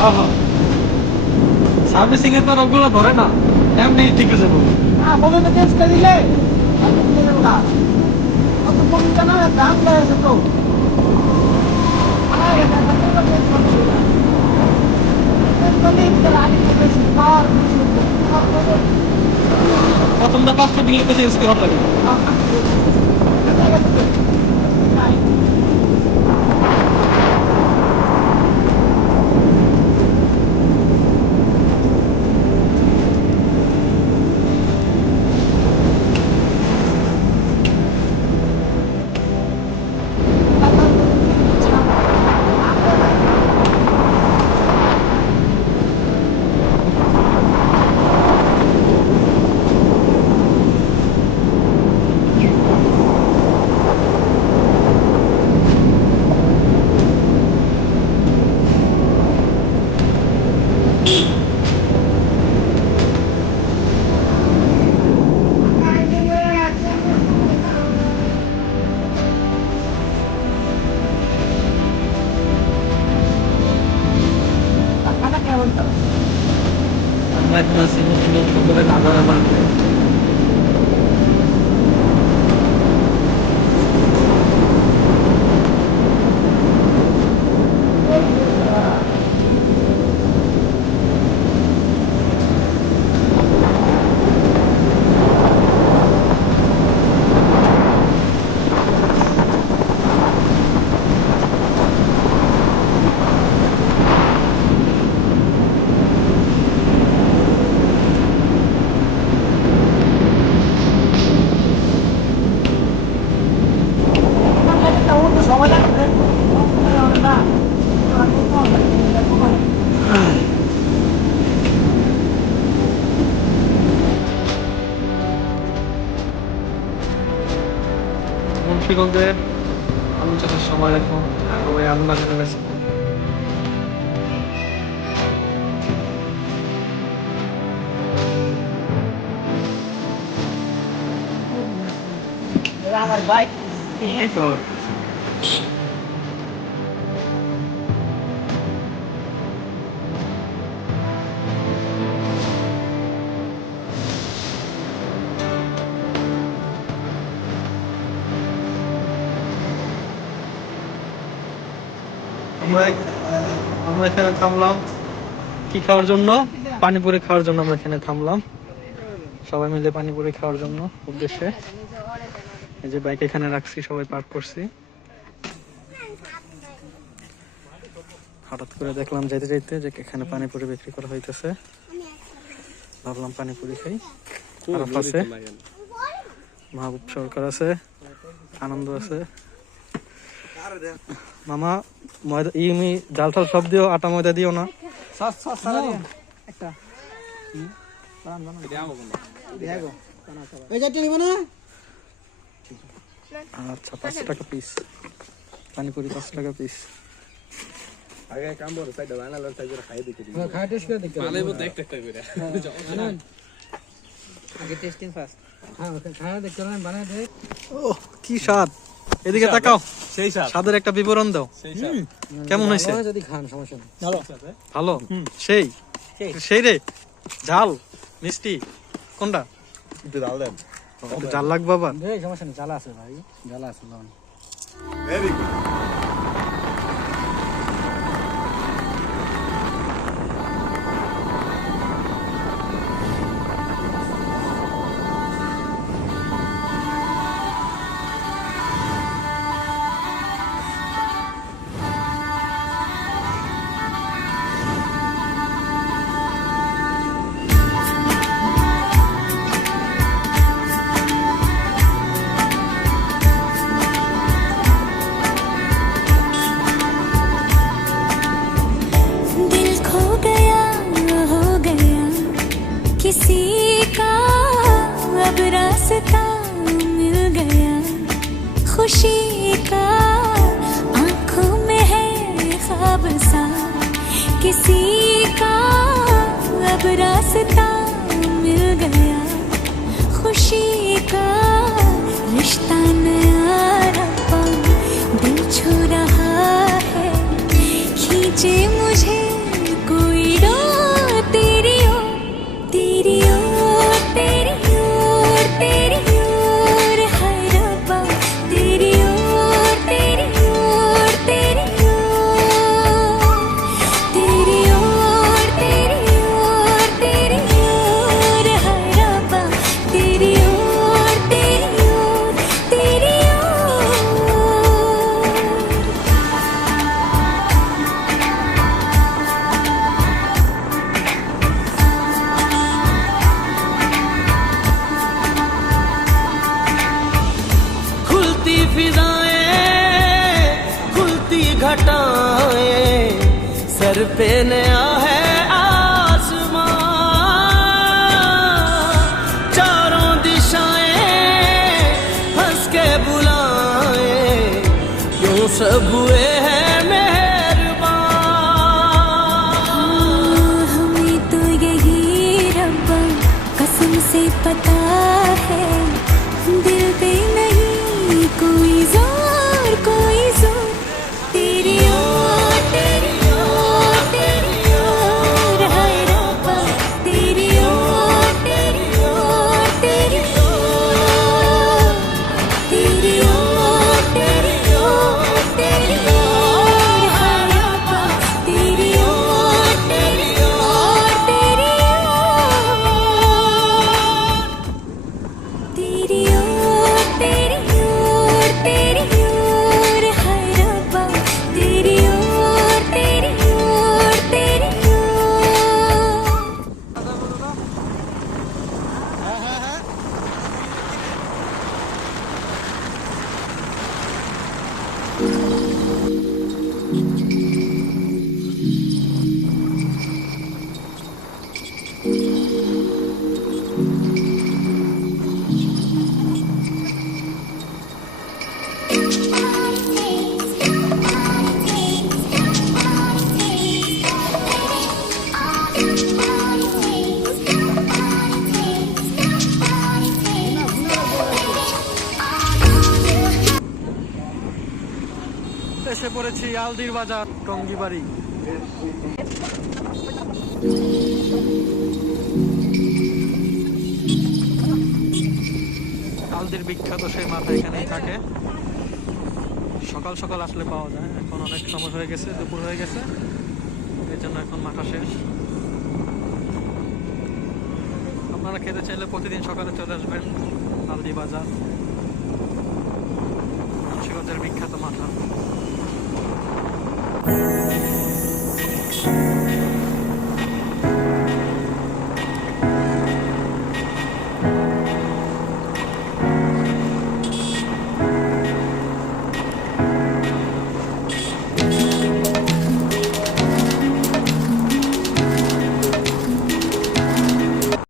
হ্যাঁ হ্যাঁ, সার্ভিসিং এ তো ওগুলো ধরে না, এমনি ঠিক আছে বলুন। হ্যাঁ বলে তো চেঞ্জ করে দিলে অত কম কেন দাম লেগেছে তো প্রথমটা 500 দিলে তো চেঞ্জ করা লাগে। আমরা এখন আছি নতুন নতুন করে নাগারা বানাতে। সময় লাগবে না মুন্সিগঞ্জে আলু চাষের সময় এখন সবাই আলু লাগাতে গেছে। আমার বাইক এই তো আমরা আমরা এখানে থামলাম কি খাওয়ার জন্য, পানিপুরি খাওয়ার জন্য আমরা এখানে থামলাম, সবাই মিলে পানিপুরি খাওয়ার জন্য উদ্দেশ্যে। এই যে বাইক এখানে রাখছি, সবাই পার্ক করছি। হঠাৎ করে দেখলাম যেতে যেতে যে এখানে পানিপুরি বিক্রি করা হইতেছে, ভাবলাম পানিপুরি খাই। আরফ আছে, মাহবুব সরকার আছে, আনন্দ আছে। মামা ময়দা ইমি জাল টাল সব দিও, আটা ময়দা দিও না। আচ্ছা 5 টাকা পিস পানিপুরি, 5 টাকা পিস। আগে কাম বড় সাইড বানা লন সাইড খাই দেখি দিই খাই টেস্ট করে দেখতে ভালোই মতো একটা একটা করে আগে টেস্টিং ফার্স্ট হ্যাঁ খাই দেখতে হবে বানায় দে। ও কি স্বাদ, এদিকে তাকাও, সেই স্বাদ স্বাদের একটা বিবরণ দাও। সেই স্বাদ কেমন হয়েছে? যদি খান সমস্যা নেই ভালো, সেই সেই রে। ঝাল মিষ্টি কোনটা? একটু ডাল দেন জাল লাগবে আবার। এই সমস্যা নেই, জ্বালা আছে ভাই, জ্বালা আছে লবণ। ভেরি গুড दिल खो गया हो गया किसी का अब रास्ता मिल गया खुशी का आंखों में है ख्वाब सा किसी का अब रास्ता मिल गया खुशी का रिश्ता नया रब्बा दिल छू रहा है खींचे मुझे पे नया है आसमां, चारों दिशाएं हंस के बुलाए, यूं सब हुए हैं मेहरबान। हमें तो यही रब्बा कसम से पता है, दिल पे नहीं कोई जोर कोई जोर, तेरी ओर तेरी ओर तेरी ओर हाय रब्बा, तेरी ओर तेरी ओर तेरी ओर, तेरी ओर तेरी ओर तेरी ओर हाय रब्बा, तेरी ओर तेरी ओर तेरी ओर, तेरी ओर तेरी ओर तेरी ओर हाय रब्बा, तेरी ओर तेरी ओर तेरी ओर। এসে পড়েছি আলদির বাজার টঙ্গিবাড়ি। আলদির বিখ্যাত সেই মাথা এখানেই থাকে, সকাল সকাল আসলে পাওয়া যায়। এখন অনেক সময় হয়ে গেছে, দুপুর হয়ে গেছে, এই জন্য এখন মাথা শেষ। আপনারা খেতে চাইলে প্রতিদিন সকালে চলে আসবেন আলদি বাজার, মুন্সিগঞ্জের বিখ্যাত মাথা।